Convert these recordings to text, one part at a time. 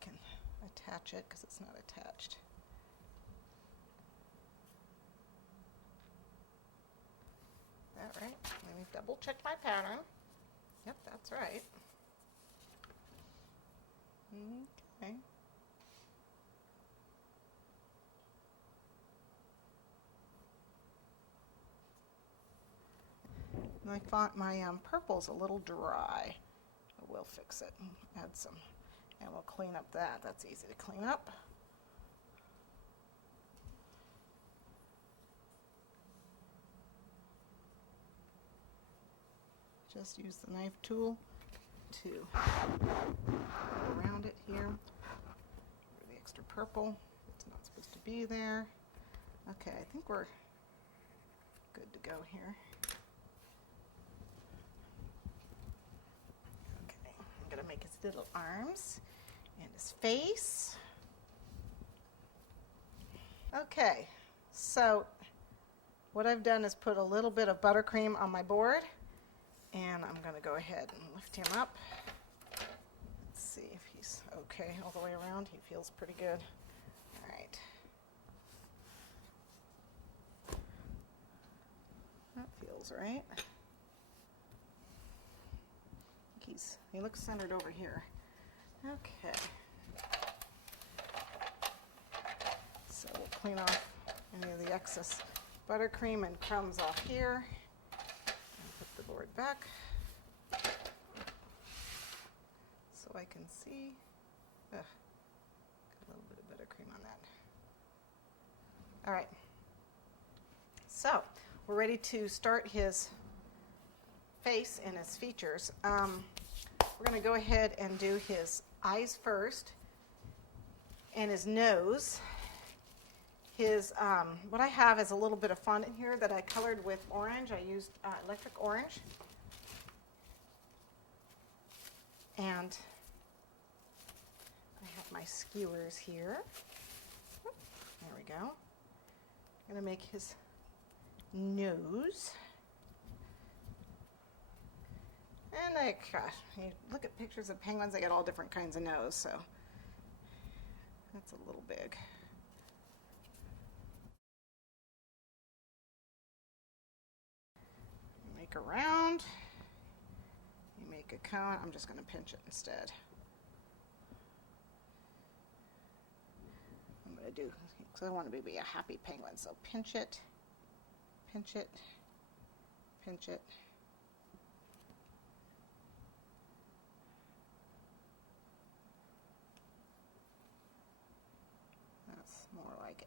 can attach it because it's not attached. That right? Let me double check my pattern. Yep, that's right. Okay. My purple's a little dry. We'll fix it and add some, and we'll clean up that. That's easy to clean up. Just use the knife tool to go around it here. The extra purple, it's not supposed to be there. Okay, I think we're good to go here. Okay, I'm gonna make his little arms and his face. Okay, so what I've done is put a little bit of buttercream on my board. And I'm going to go ahead and lift him up. Let's see if he's okay all the way around. He feels pretty good. All right. That feels right. He looks centered over here. Okay. So we'll clean off any of the excess buttercream and crumbs off here. The board back so I can see. Got a little bit of buttercream on that. All right, so we're ready to start his face and his features. We're going to go ahead and do his eyes first and his nose. What I have is a little bit of fondant here that I colored with orange. I used electric orange. And I have my skewers here. There we go. I'm going to make his nose. And gosh, you look at pictures of penguins, they get all different kinds of nose, so that's a little big. Make a round, you make a cone. I'm just going to pinch it instead. I'm going to do, because I want to be a happy penguin, so pinch it, pinch it, pinch it. That's more like it.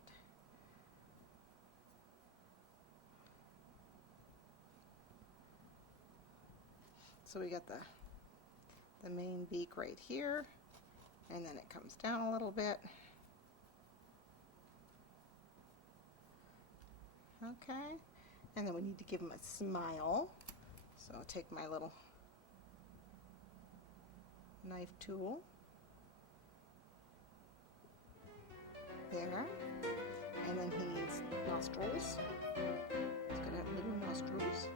So we got the main beak right here, and then it comes down a little bit. Okay, and then we need to give him a smile. So I'll take my little knife tool. There. And then he needs nostrils. He's got to have little nostrils.